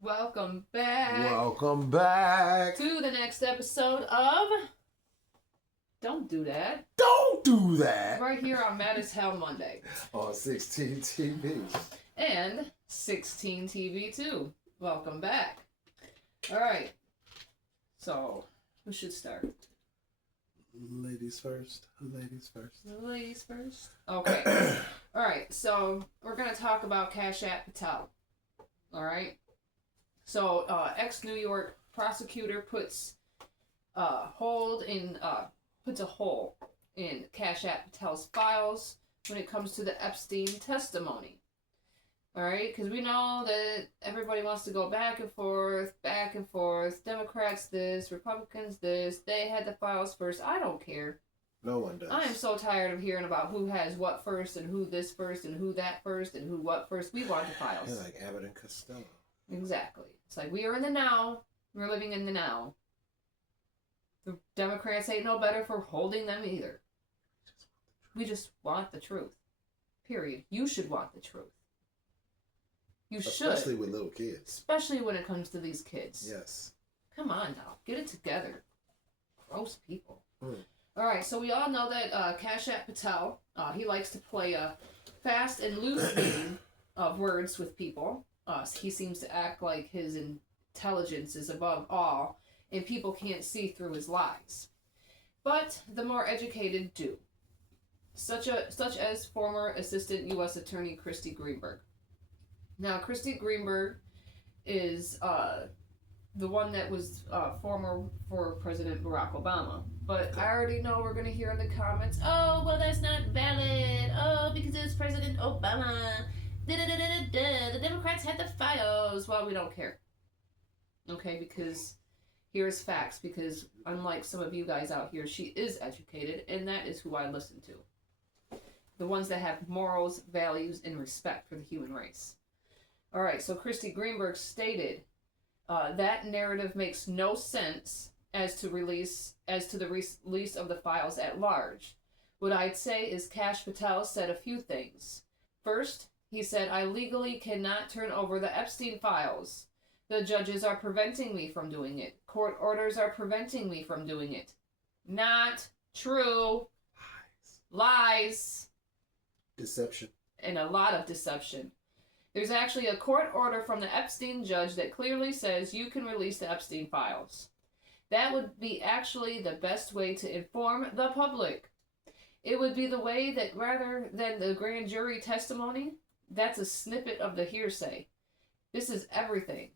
Welcome back. Welcome back to the next episode of Don't Do That. Don't Do That. Right here on Mad as Hell Monday. On 16 TV. And 16 TV too. Welcome back. Alright. So, who should start? Ladies first. Ladies first. Ladies first. Okay. Alright, so we're going to talk about Kash App Patel. Alright? So, ex-New York prosecutor puts a hole in Kash App Patel's files when it comes to the Epstein testimony. Alright? Because we know that everybody wants to go back and forth. Democrats this, Republicans this. They had the files first. I don't care. No one does. I am so tired of hearing about who has what first and who this first and who that first and who what first. We want the files. You're like Abbott and Costello. Exactly. It's like we are in the now. We're living in the now. The Democrats ain't no better for holding them either. We just want the truth. Period. You should want the truth. You should. Especially with little kids. Especially when it comes to these kids. Yes. Come on now. Get it together. Gross people. Mm. Alright, so we all know that Kash App Patel, he likes to play a fast and loose game of words with people. He seems to act like his intelligence is above all, and people can't see through his lies. But the more educated do, such as former Assistant U.S. Attorney Christy Greenberg. Now, Christy Greenberg is the one that was former for President Barack Obama. But I already know we're going to hear in the comments, oh, well, that's not valid. Oh, because it's President Obama. The Democrats had the files. Well, we don't care. Okay, because here's facts. Because unlike some of you guys out here, she is educated, and that is who I listen to. The ones that have morals, values, and respect for the human race. All right, so Christy Greenberg stated that narrative makes no sense as to the release of the files at large. What I'd say is Kash Patel said a few things. First, he said, I legally cannot turn over the Epstein files. The judges are preventing me from doing it. Court orders are preventing me from doing it. Not true. Lies. Deception. And a lot of deception. There's actually a court order from the Epstein judge that clearly says you can release the Epstein files. That would be actually the best way to inform the public. It would be the way that rather than the grand jury testimony, that's a snippet of the hearsay. This is everything.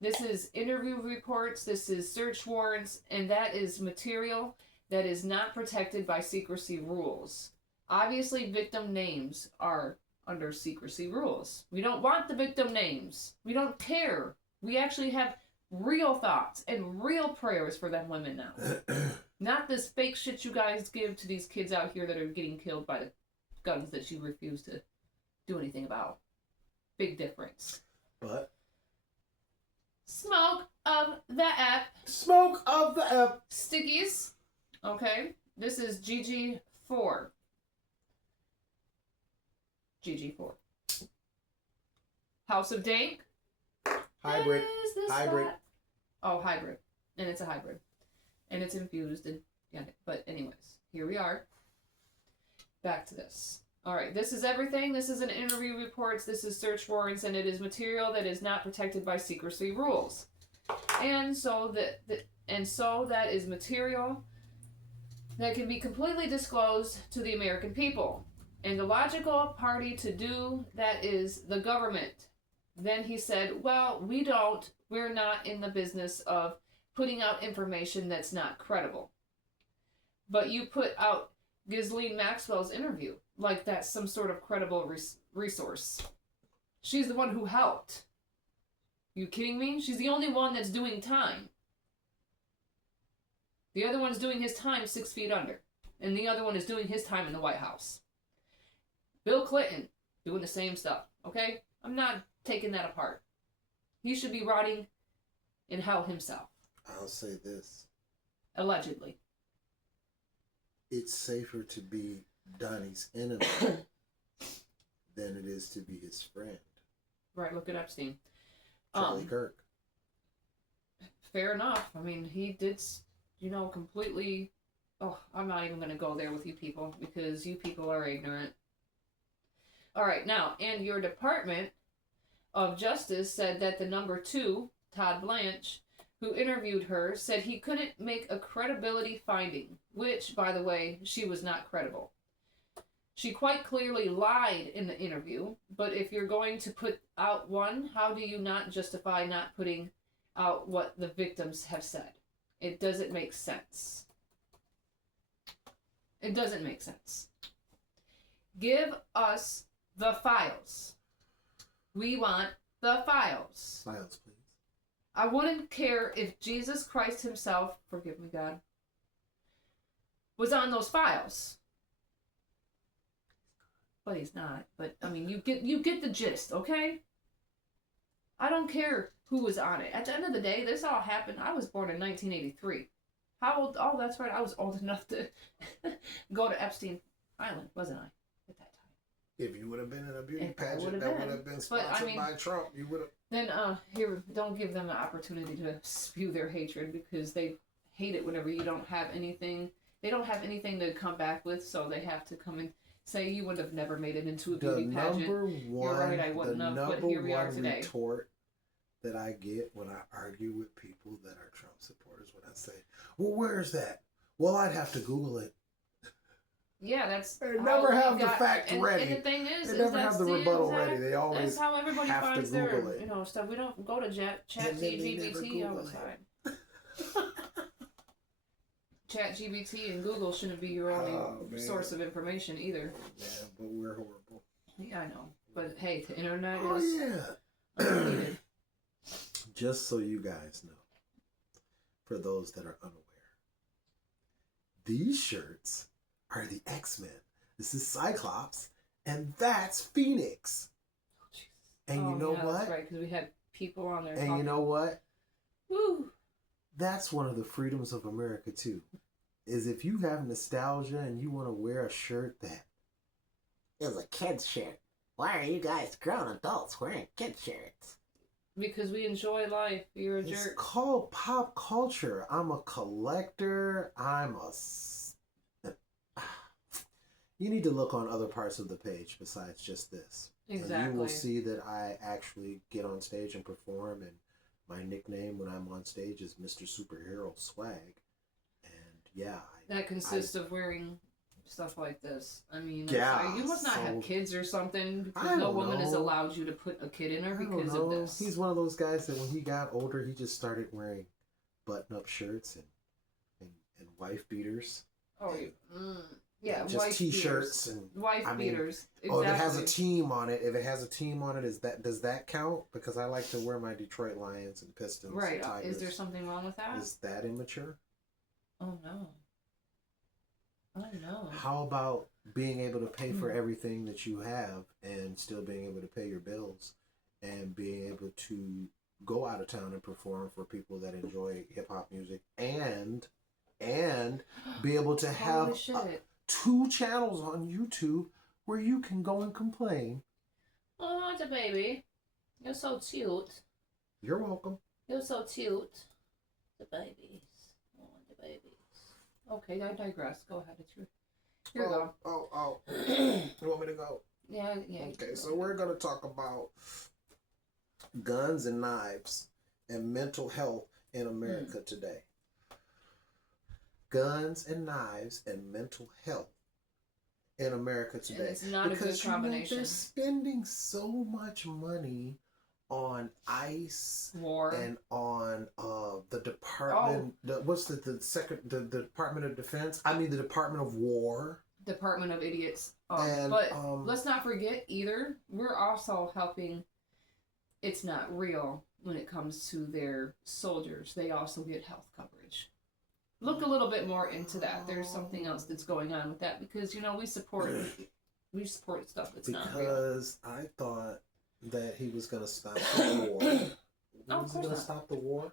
This is interview reports, this is search warrants, and that is material that is not protected by secrecy rules. Obviously, victim names are under secrecy rules. We don't want the victim names. We don't care. We actually have real thoughts and real prayers for them women now. Not this fake shit you guys give to these kids out here that are getting killed by the guns that you refuse to do anything about. Big difference. But smoke of the app. Smoke of the app. Stickies. Okay. This is GG4. GG4. House of Dank. Hybrid. Hybrid. Spot? Oh, hybrid. And it's a hybrid. And it's infused. And yeah, but anyways, here we are. Back to this. All right, this is everything. This is an interview reports. This is search warrants, and it is material that is not protected by secrecy rules. And so that is material that can be completely disclosed to the American people. And the logical party to do that is the government. Then he said, well, we're not in the business of putting out information that's not credible. But you put out Ghislaine Maxwell's interview like that's some sort of credible resource. She's the one who helped. You kidding me? She's the only one that's doing time. The other one's doing his time 6 feet under. And the other one is doing his time in the White House. Bill Clinton doing the same stuff, okay? I'm not taking that apart. He should be rotting in hell himself. I'll say this. Allegedly. It's safer to be Donnie's enemy than it is to be his friend. Right, look at Epstein. Charlie Kirk. fair enough. I mean, he did, completely. Oh, I'm not even going to go there with you people because you people are ignorant. All right, now, and your Department of Justice said that the number 2, Todd Blanche, who interviewed her, said he couldn't make a credibility finding, which, by the way, she was not credible. She quite clearly lied in the interview, but if you're going to put out one, how do you not justify not putting out what the victims have said? It doesn't make sense. It doesn't make sense. Give us the files. We want the files. Files, please. I wouldn't care if Jesus Christ himself, forgive me God, was on those files. But he's not. But I mean, you get the gist, okay? I don't care who was on it. At the end of the day, this all happened. I was born in 1983. How old? Oh, that's right. I was old enough to go to Epstein Island, wasn't I? At that time. If you would have been in a beauty If pageant that would have been sponsored by Trump, you would have. Then here, don't give them the opportunity to spew their hatred because they hate it whenever you don't have anything. They don't have anything to come back with, so they have to come and say you would have never made it into a beauty pageant. You're right, I wouldn't have, but here we are today. Retort that I get when I argue with people that are Trump supporters, when I say, well, where's that? Well, I'd have to Google it. Yeah, that's. They never have the fact ready. And the thing is, they never have the rebuttal ready. They always that's how everybody have finds to Google their, it. stuff. We don't go to ChatGPT all the time. ChatGPT and Google shouldn't be your only source of information either. Yeah, but we're horrible. Yeah, I know. But hey, the internet is. Oh yeah. Just so you guys know, for those that are unaware, these shirts are the X-Men. This is Cyclops, and that's Phoenix. Oh, and you know what? That's right, because we had people on there. And you know what? Woo! That's one of the freedoms of America too. Is if you have nostalgia and you want to wear a shirt that is a kid's shirt. Why are you guys grown adults wearing kid shirts? Because we enjoy life. You're a jerk. It's called pop culture. I'm a collector. You need to look on other parts of the page besides just this. Exactly. And you will see that I actually get on stage and perform, and my nickname when I'm on stage is Mr. Superhero Swag. And yeah. That consists of wearing stuff like this. I mean, yeah, you must not have kids or something, because no woman has allowed you to put a kid in her because of this. He's one of those guys that when he got older, he just started wearing button-up shirts and wife beaters. Oh, yeah, just wife t-shirts beaters. And wife beaters. Exactly. Oh, if it has a team on it, does that count? Because I like to wear my Detroit Lions and Pistons. Right. And Tigers. Is there something wrong with that? Is that immature? Oh no. Oh no. How about being able to pay for everything that you have and still being able to pay your bills and being able to go out of town and perform for people that enjoy hip hop music and be able to have 2 channels on YouTube where you can go and complain. Oh, the baby. You're so cute. You're welcome. You're so cute. The babies. Oh, the babies. Okay, I digress. Go ahead. It's your... Here we go. Oh. You want me to go? Yeah. Okay, so we're going to talk about guns and knives and mental health in America today. Guns and knives and mental health in America today. And it's not a good combination. They're spending so much money on ICE, war, and on the Department. The Department of Defense. I mean, the Department of War. Department of Idiots. But let's not forget either. We're also helping. It's not real when it comes to their soldiers. They also get health coverage. Look a little bit more into that. There's something else that's going on with that because we support stuff that's not real. Because I thought that he was going to stop the war. Was he going to stop the war?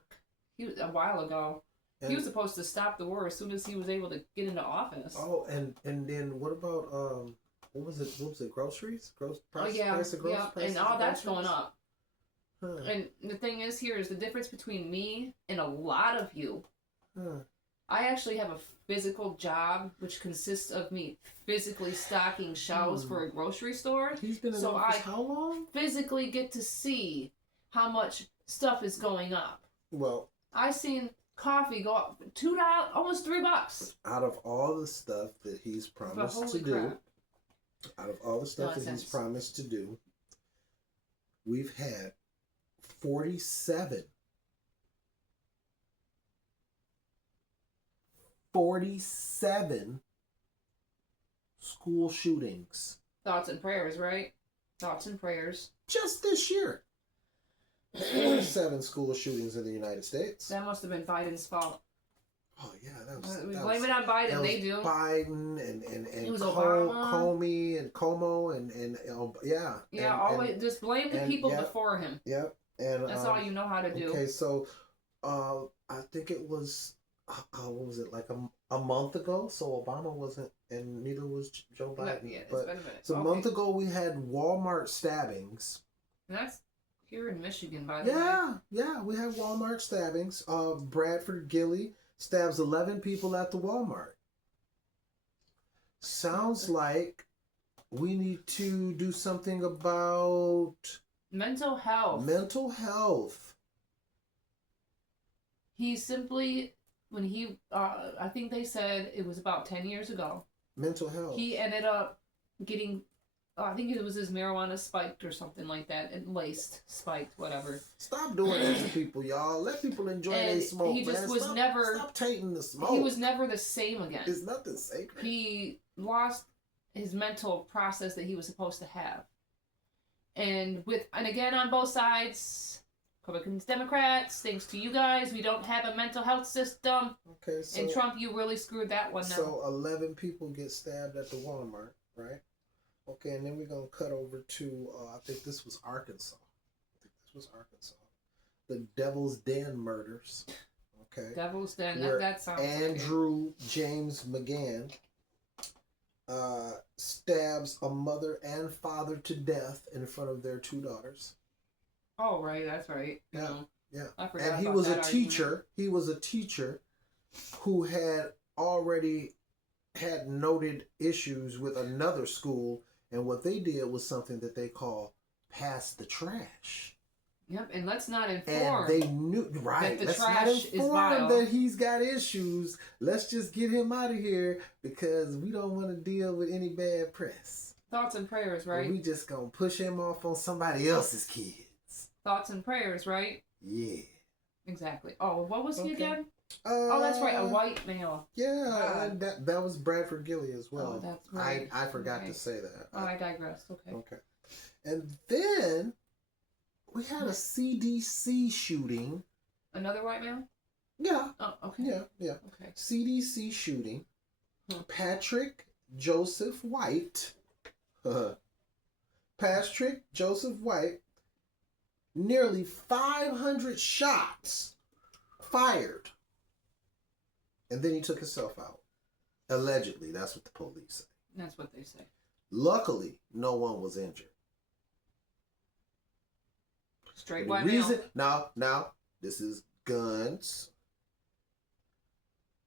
A while ago. And he was supposed to stop the war as soon as he was able to get into office. Oh, and then what about what was it? Groceries? Price of groceries? And all that's going up. And the thing is, here is the difference between me and a lot of you. I actually have a physical job, which consists of me physically stocking shelves for a grocery store. He's been in office how long? Physically get to see how much stuff is going up. Well, I seen coffee go up $2, almost $3. Out of all the stuff that he's promised to do, we've had 47 school shootings. Thoughts and prayers, right? Thoughts and prayers. Just this year. 47 school shootings in the United States. That must have been Biden's fault. Oh yeah, we blame it on Biden. They do. Biden and it was Obama. Comey and Como and yeah. Yeah, always just blame the people before him. Yep. And that's all you know how to do. Okay, so I think it was what was it, like a month ago? So Obama wasn't, and neither was Joe Biden. Yeah, but it's been a minute. So a month ago we had Walmart stabbings. And that's here in Michigan, by the way. Yeah, we had Walmart stabbings. Bradford Gilly stabs 11 people at the Walmart. Sounds like we need to do something about mental health. Mental health. He simply, when he, I think they said it was about 10 years ago. Mental health. He ended up getting, I think it was his marijuana spiked or something like that, and laced, spiked, whatever. Stop doing that to people, y'all. Let people enjoy their smoke. He just was stop tainting the smoke. He was never the same again. It's nothing sacred. He lost his mental process that he was supposed to have. And again on both sides, Republicans, Democrats, thanks to you guys, we don't have a mental health system. Okay, so and Trump, you really screwed that one up. So 11 people get stabbed at the Walmart, right? Okay, and then we're gonna cut over to I think this was Arkansas. The Devil's Den murders. Okay. Devil's Den. That sounds. Andrew James McGann stabs a mother and father to death in front of their 2 daughters. Oh, right, that's right. Yeah, yeah. I forgot. And he was a teacher. He was a teacher who had already had noted issues with another school, and what they did was something that they call pass the trash. Yep, and let's not inform. And they knew, right? That the let's trash not inform is him that he's got issues. Let's just get him out of here because we don't want to deal with any bad press. Thoughts and prayers, right? We just gonna push him off on somebody else's kids. Thoughts and prayers, right? Yeah. Exactly. Oh, what was he again? Oh, that's right, a white male. Yeah, and that was Bradford Gilly as well. Oh, that's right. I forgot to say that. Oh, I digressed. Okay. Okay. And then we had a CDC shooting. Another white male? Yeah. Oh, okay. Yeah. Okay. CDC shooting. Patrick Joseph White. Patrick Joseph White. Nearly 500 shots fired. And then he took himself out. Allegedly, that's what the police say. That's what they say. Luckily, no one was injured. Straight white male. Now, this is guns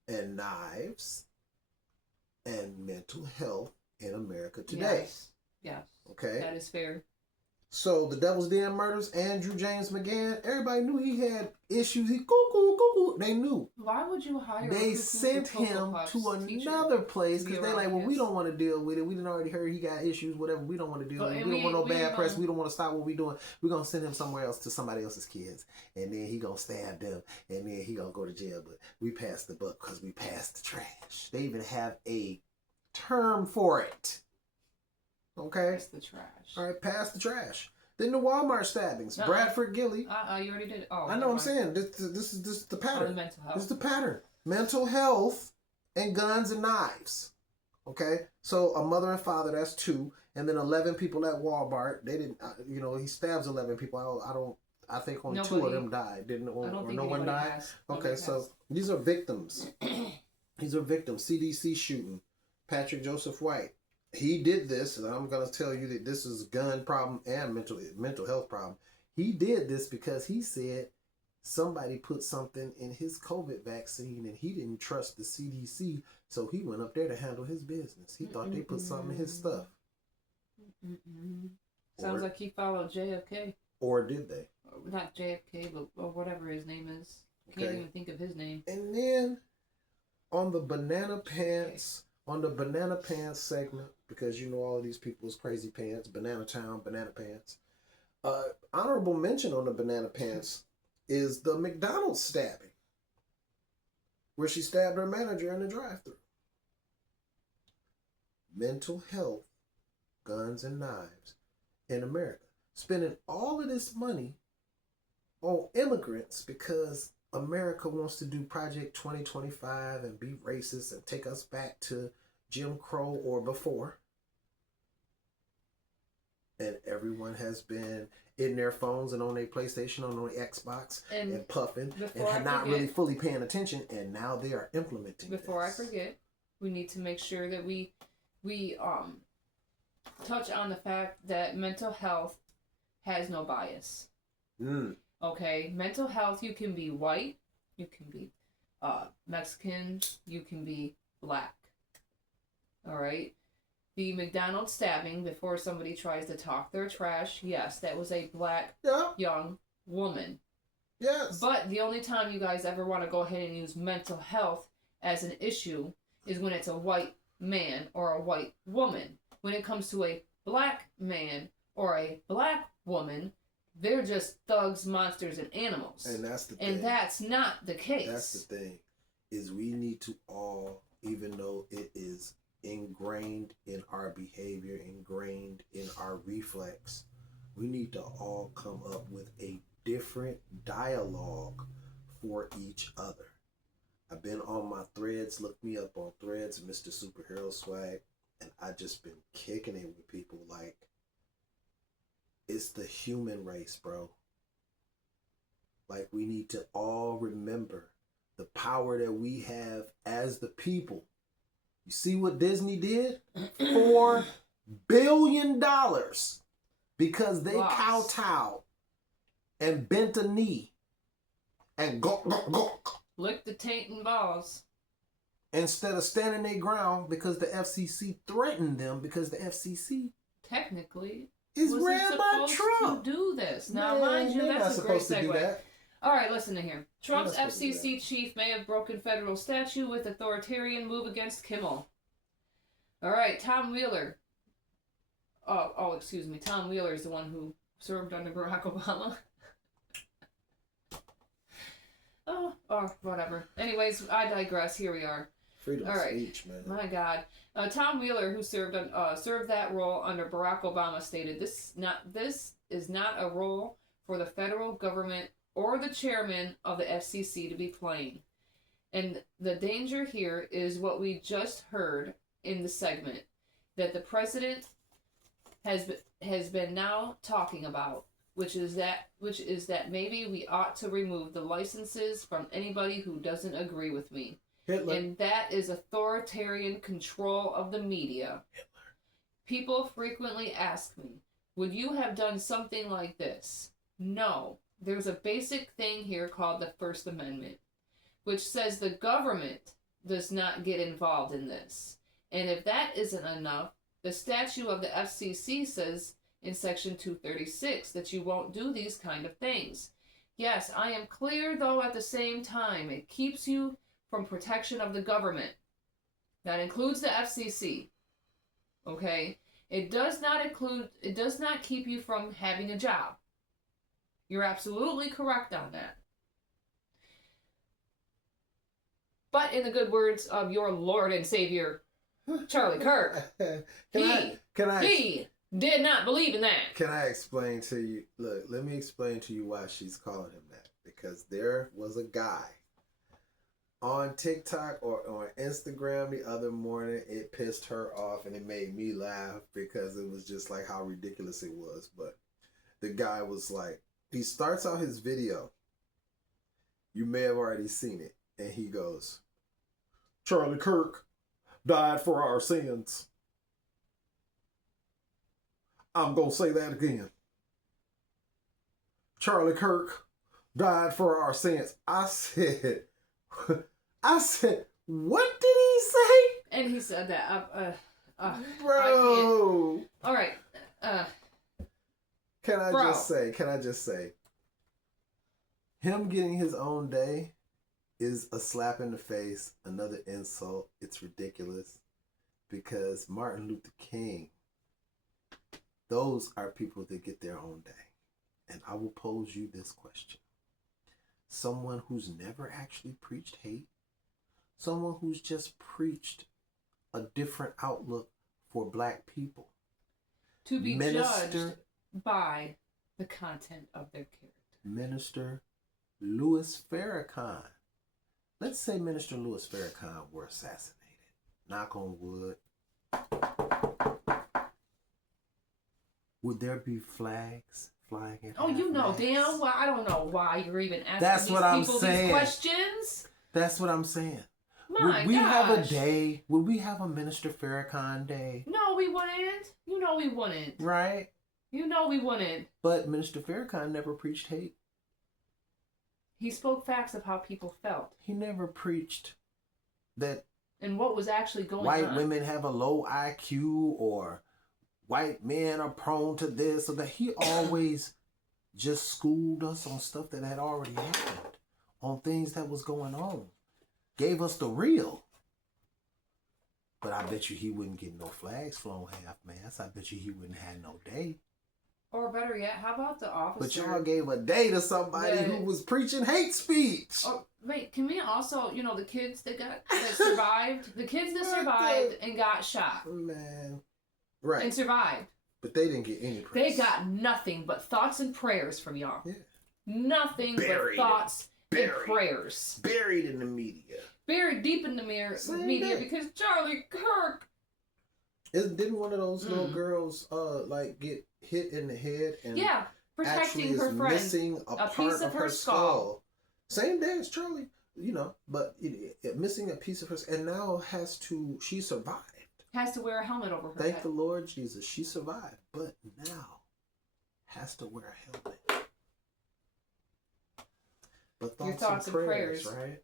and knives and mental health in America today. Yes. Okay. That is fair. So the Devil's Den murders, Andrew James McGann, everybody knew he had issues. He cuckoo. They knew. Why would you hire? They sent him to another place because they like, well, we don't want to deal with it. We didn't already heard he got issues, whatever. We don't want to deal with it. We don't want no bad press. We don't want to stop what we're doing. We're gonna send him somewhere else to somebody else's kids, and then he gonna stab them, and then he gonna go to jail. But we passed the buck because we passed the trash. They even have a term for it. Okay. Pass the trash. All right, pass the trash. Then the Walmart stabbings. Bradford Gilly. You already did it. Oh, I know. I'm saying this is the pattern. Mental health. This is the pattern. Mental health and guns and knives. Okay, so a mother and father. That's 2, and then 11 people at Walmart. They didn't. He stabs 11 people. I think only 2 of them died. Didn't? Or no one died. Okay, so these are victims. These are victims. CDC shooting. Patrick Joseph White. He did this, and I'm going to tell you that this is a gun problem and mental health problem. He did this because he said somebody put something in his COVID vaccine and he didn't trust the CDC, so he went up there to handle his business. He thought they put something in his stuff. Sounds like he followed JFK. Or did they? Not JFK, but or whatever his name is. I can't even think of his name. And then on the banana pants, segment, because you know all of these people's crazy pants, Banana Town, banana pants. Honorable mention on the banana pants is the McDonald's stabbing, where she stabbed her manager in the drive-thru. Mental health, guns and knives in America. Spending all of this money on immigrants because America wants to do Project 2025 and be racist and take us back to Jim Crow or before. And everyone has been in their phones and on their PlayStation, on their Xbox, and puffing and not really fully paying attention. And now they are implementing Before this. I forget, we need to make sure that we touch on the fact that mental health has no bias. Okay, mental health, you can be white, you can be Mexican, you can be black. All right. The McDonald's stabbing, before somebody tries to talk their trash, yes, that was a black young woman. Yes. But the only time you guys ever want to go ahead and use mental health as an issue is when it's a white man or a white woman. When it comes to a black man or a black woman, they're just thugs, monsters, and animals. And that's the thing. And that's not the case. That's the thing, is we need to all, even though it is ingrained in our behavior, ingrained in our reflex, we need to all come up with a different dialogue for each other. I've been on my threads, look me up on threads, Mr. Superhero Swag, and I just been kicking it with people like, it's the human race, bro. Like, we need to all remember the power that we have as the people. You see what Disney did? $4 billion because they kowtowed and bent a knee and go. Lick the taint and balls. Instead of standing their ground because the FCC threatened them, because the FCC technically is ran by Trump. To do this. Now, mind you, that's a great segue. All right, listen to here. Trump's FCC chief may have broken federal statute with authoritarian move against Kimmel. All right, Tom Wheeler. Excuse me. Tom Wheeler is the one who served under Barack Obama. Whatever. Anyways, I digress. Here we are. Freedom of speech, man. My God. Tom Wheeler, who served that role under Barack Obama, stated, This is not a role for the federal government or the chairman of the FCC to be playing. And the danger here is what we just heard in the segment, that the president has been now talking about, which is that maybe we ought to remove the licenses from anybody who doesn't agree with me. Hitler. And that is authoritarian control of the media. Hitler. People frequently ask me, would you have done something like this? No. There's a basic thing here called the First Amendment, which says the government does not get involved in this. And if that isn't enough, the statute of the FCC says in Section 236 that you won't do these kind of things. Yes, I am clear, though, at the same time, it keeps you from protection of the government. That includes the FCC. Okay? It does not keep you from having a job. You're absolutely correct on that. But in the good words of your Lord and Savior, Charlie Kirk, he did not believe in that. Can I explain to you? Look, let me explain to you why she's calling him that. Because there was a guy on TikTok or on Instagram the other morning. It pissed her off and it made me laugh because it was just like how ridiculous it was. But the guy was like, he starts out his video. You may have already seen it. And he goes, Charlie Kirk died for our sins. I'm going to say that again. Charlie Kirk died for our sins. I said, what did he say? And he said that. Bro. All right. Can I just say, him getting his own day is a slap in the face, another insult. It's ridiculous because Martin Luther King, those are people that get their own day. And I will pose you this question. Someone who's never actually preached hate, someone who's just preached a different outlook for black people. To be judged by the content of their character. Minister Louis Farrakhan. Let's say Minister Louis Farrakhan were assassinated. Knock on wood. Would there be flags flying at damn well, I don't know why you're even asking these questions. That's what I'm saying. Would we have a day? Would we have a Minister Farrakhan day? No, we wouldn't. You know we wouldn't. Right? You know we wouldn't. But Minister Farrakhan never preached hate. He spoke facts of how people felt. He never preached that. And what was actually going on. White women have a low IQ or white men are prone to this or that. He always just schooled us on stuff that had already happened, on things that was going on. Gave us the real. But I bet you he wouldn't get no flags flown half-mast. I bet you he wouldn't have no day. Or better yet, how about the officer? But y'all gave a day to somebody who was preaching hate speech. Oh, wait, can we also, the kids that survived? The kids that survived and got shot. Man. Right. And survived. But they didn't get any praise. They got nothing but thoughts and prayers from y'all. Yeah. Nothing but thoughts and prayers. Buried in the media. Buried deep in the media because Charlie Kirk. Didn't one of those little girls get hit in the head and protecting her friend, missing a part of her skull. Same day as Charlie, but missing a piece of her skull, and now she survived. Has to wear a helmet over her Thank head. the Lord Jesus, she survived, but now has to wear a helmet. But thoughts and prayers, right?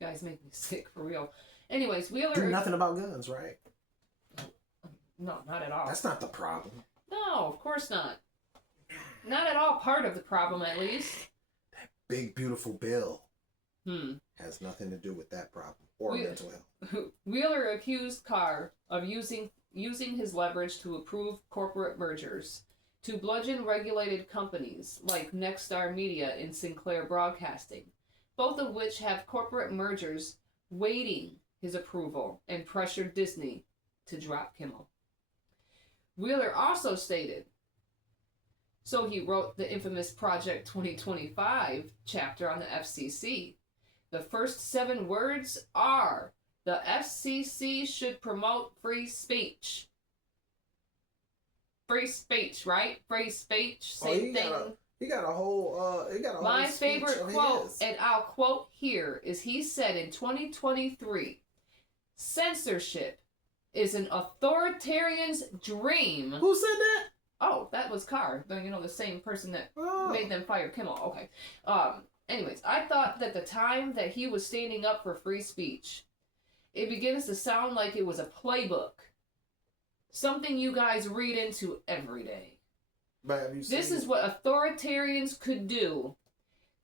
You guys make me sick for real. Anyways, Wheeler... Do nothing about guns, right? No, not at all. That's not the problem. No, of course not. Not at all part of the problem, at least. That big, beautiful bill has nothing to do with that problem or mental health. Wheeler accused Carr of using his leverage to approve corporate mergers, to bludgeon regulated companies like Nexstar Media and Sinclair Broadcasting, both of which have corporate mergers waiting his approval, and pressured Disney to drop Kimmel. Wheeler also stated, so he wrote the infamous Project 2025 chapter on the FCC. The first 7 words are, the FCC should promote free speech. Free speech, right? Free speech, same thing. He got a whole My favorite quote, and I'll quote here, is he said in 2023, censorship is an authoritarian's dream. Who said that? Oh, that was Carr, the same person that made them fire Kimmel. Okay. Anyways, I thought that the time that he was standing up for free speech, it begins to sound like it was a playbook. Something you guys read into every day. This is what authoritarians could do.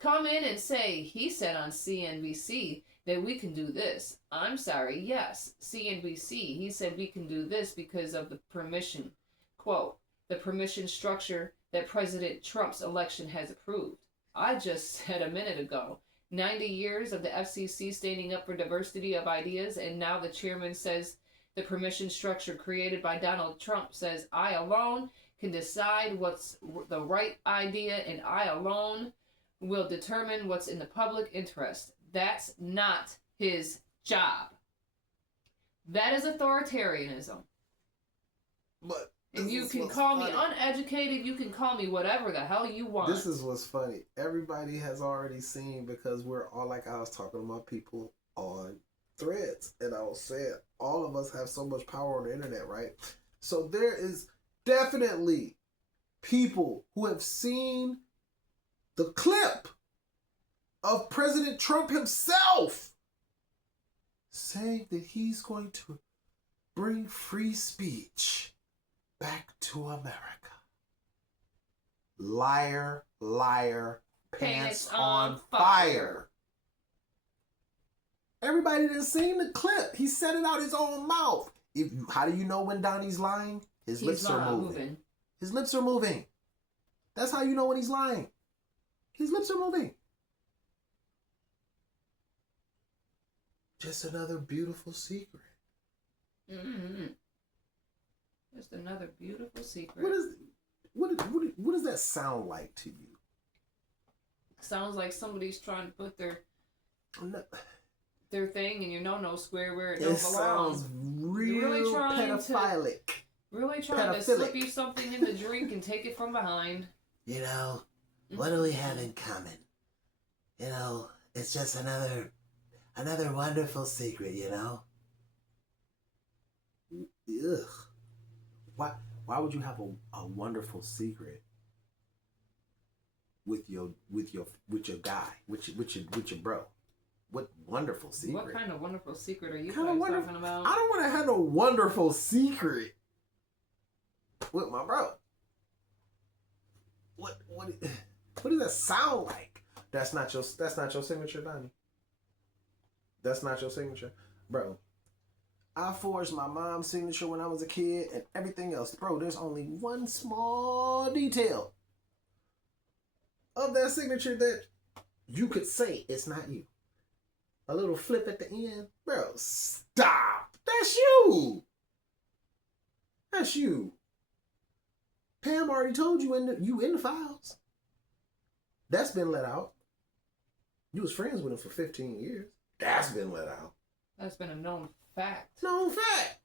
Come in and say, he said on CNBC that we can do this. I'm sorry, yes, CNBC, he said we can do this because of the permission, quote, the permission structure that President Trump's election has approved. I just said a minute ago, 90 years of the FCC standing up for diversity of ideas, and now the chairman says the permission structure created by Donald Trump says I alone can decide what's the right idea, and I alone will determine what's in the public interest. That's not his job. That is authoritarianism. And you can call me uneducated, you can call me whatever the hell you want. This is what's funny. Everybody has already seen, because we're all, like I was talking to my people on Threads, and I was saying, all of us have so much power on the internet, right? So there is definitely people who have seen the clip of President Trump himself saying that he's going to bring free speech back to America. Liar, liar, pants on fire. Everybody done seen the clip. He said it out his own mouth. How do you know when Donnie's lying? His lips are moving. His lips are moving. That's how you know when he's lying. His lips are moving. Just another beautiful secret. Mm-hmm. Just another beautiful secret. What does that sound like to you? Sounds like somebody's trying to put their thing in your no square where it don't belong. Sounds really pedophilic. Really trying to slip you something in the drink and take it from behind. You know, what do we have in common? You know, it's just another wonderful secret, you know? Ugh. Why would you have a wonderful secret with your guy, with your bro? What wonderful secret? What kind of wonderful secret are you guys talking about? I don't want to have no wonderful secret with my bro. What does that sound like? That's not your signature, Donnie. That's not your signature, bro. I forged my mom's signature when I was a kid and everything else. Bro, there's only one small detail of that signature that you could say it's not you. A little flip at the end. Bro, stop. That's you. That's you. Pam already told you in the files. That's been let out. You was friends with him for 15 years. That's been let out. That's been a known fact. Known fact.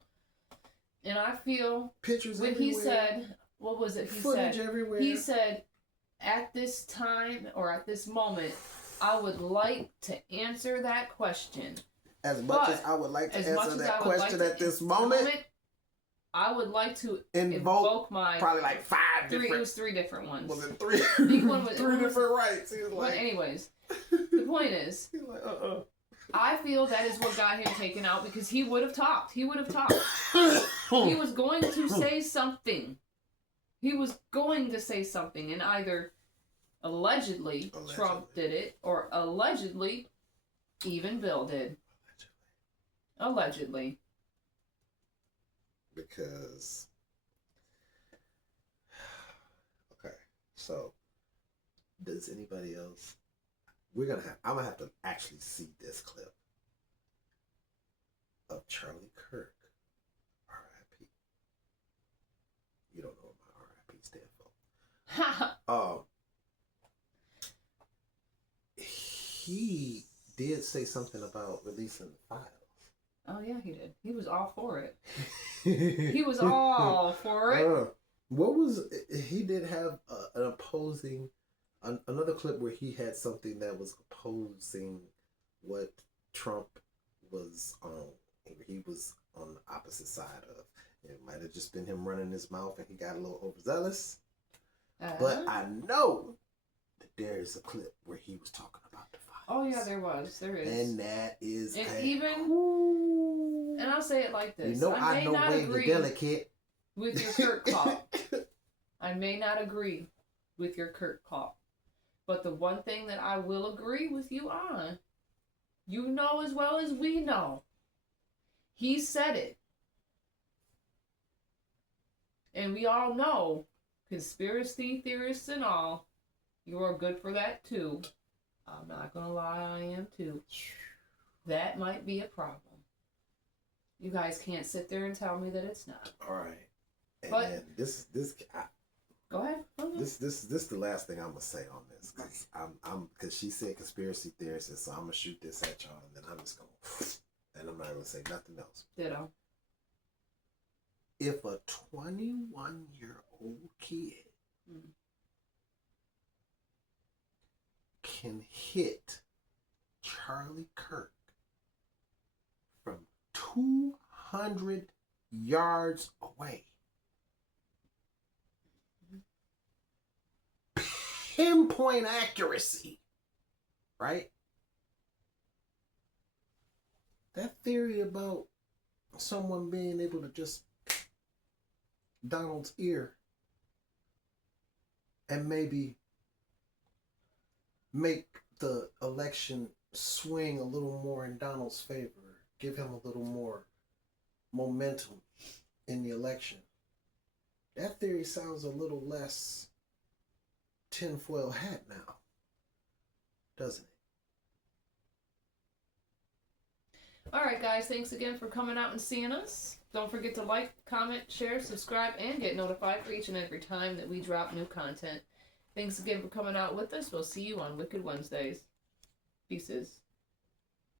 And I feel pictures when everywhere. He said, what was it? Footage everywhere. He said, at this time or at this moment, I would like to answer that question. As much as I would like to answer that question at this moment, I would like to invoke my probably like It was three different ones. Was it three? Three different rights. He was like. But anyways, the point is, he's like, I feel that is what got him taken out because he would have talked. He would have talked. He was going to say something. He was going to say something, and either allegedly Trump did it, or allegedly even Bill did. Allegedly. Because okay, so does anybody else? I'm gonna have to actually see this clip of Charlie Kirk, R.I.P. You don't know what my R.I.P. stand for. He did say something about releasing the files. Oh yeah, he did. He was all for it. He was all for it. He did have an opposing, another clip where he had something that was opposing what Trump was on. He was on the opposite side of. It might have just been him running his mouth and he got a little overzealous. But I know that there is a clip where he was talking about the files. Oh yeah, there was. There is. And that is and I'll say it like this. You know I know when you're delicate. With your Kirk call. I may not agree with your Kirk call. But the one thing that I will agree with you on, you know as well as we know, he said it. And we all know, conspiracy theorists and all, you are good for that too. I'm not going to lie, I am too. That might be a problem. You guys can't sit there and tell me that it's not. All right. And but then go ahead. This is the last thing I'm gonna say on this because she said conspiracy theorist, and so I'm gonna shoot this at y'all, and then I'm just gonna and I'm not gonna say nothing else. Ditto. If a 21-year-old kid can hit Charlie Kirk from 200 yards away, pinpoint accuracy, right? That theory about someone being able to just Donald's ear and maybe make the election swing a little more in Donald's favor, give him a little more momentum in the election. That theory sounds a little less tinfoil hat now, doesn't it? Alright guys, thanks again for coming out and seeing us. Don't forget to like, comment, share, subscribe, and get notified for each and every time that we drop new content. Thanks again for coming out with us. We'll see you on Wicked Wednesdays. Pieces.